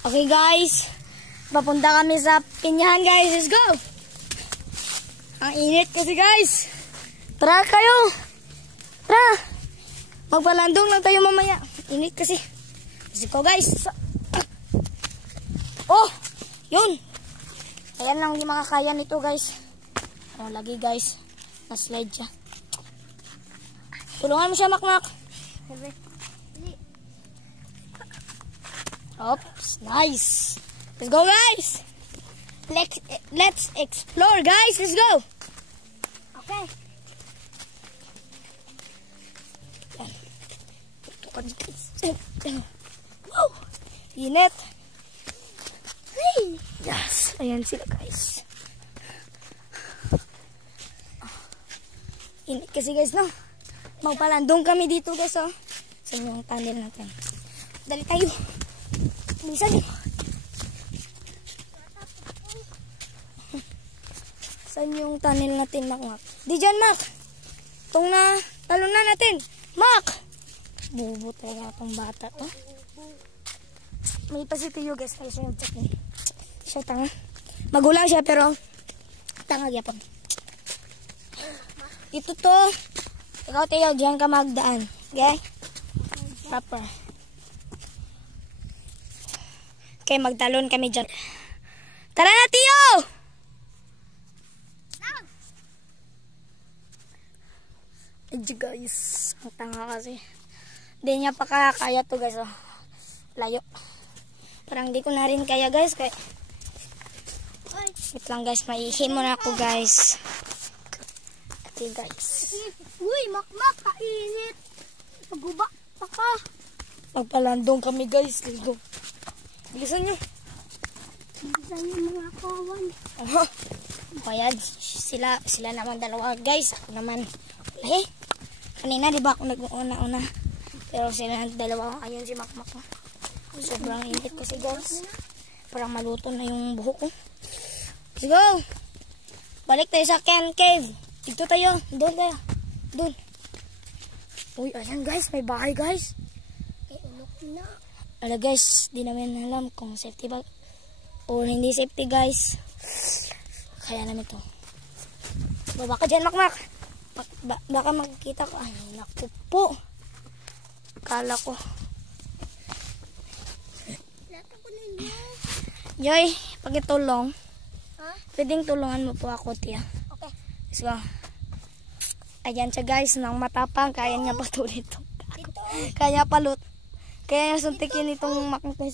Okay guys, papunta kami sa pinyahan guys. Let's go! Ang init kasi guys. Tara kayo. Tara. Magpalandong lang tayo mamaya. Init kasi. Let's go guys. Oh, yun. Ayan lang, hindi makakaya nito guys. Oh, lagi guys. Na-slide siya. Tulungan mo siya, Makmak. Oops, nice. Let's go guys. Let's explore guys. Let's go. Okay. Wow. Init. Yes. Ayan sila guys. Init kasi guys, no? Magpalandong kami dito guys, oh. Sa yung tunnel natin. Dali tayo. Bilisan nyo. Saan yung tunnel natin, Mak? Di dyan, Mak. Itong na, talon na natin. Mak! Bubo talaga itong bata to. May pasitiyo, guys. Kaya siya yung check-in. Siya tanga. Magulang siya, pero tanga gyapon. Ito to. Ikaw, Teo, dyan ka magdaan. Okay? Proper. Okay, magtalon kami dyan. Tara na, Teo! Ay, guys. Ang tanga kasi. Hindi niya pa kaya to, guys. Oh. Layo. Parang di ko na rin kaya, guys. Kaya... wait lang, guys. Maihi muna ako, guys. Okay, guys. Uy, Makmak, kainit. Maguba pa ka. Magpalandong kami, guys. Let's go. Bilisan nyo. Bilisan nyo mga kawan. Ayan, sila naman dalawa, guys. Ako naman. Eh, kanina, di ba ako nag-una-una? Pero sila dalawa, ayun si Makmak. Sobrang init kasi, guys. Parang maluto na yung buhok ko. Let's go. Balik tayo sa Ken Cave. Dito tayo. Doon tayo. Doon. Uy, ayan, guys. May bahay, guys. Ilok na. Ala guys, di namin alam kung safety ba o hindi safety guys. Kaya namin to. Baba ka dyan, Makmak. Baka magkita ko. Ay, naku po. Kala ko. Lato ko ninyo. Joy, pagitulong. Ha? Pwedeng tulungan mo po ako, Tia. Okay. Let's go. Ayan siya guys, nang matapang. Kaya niya patuloy ito. Kaya palut. Kaya suntikin itong Makmak.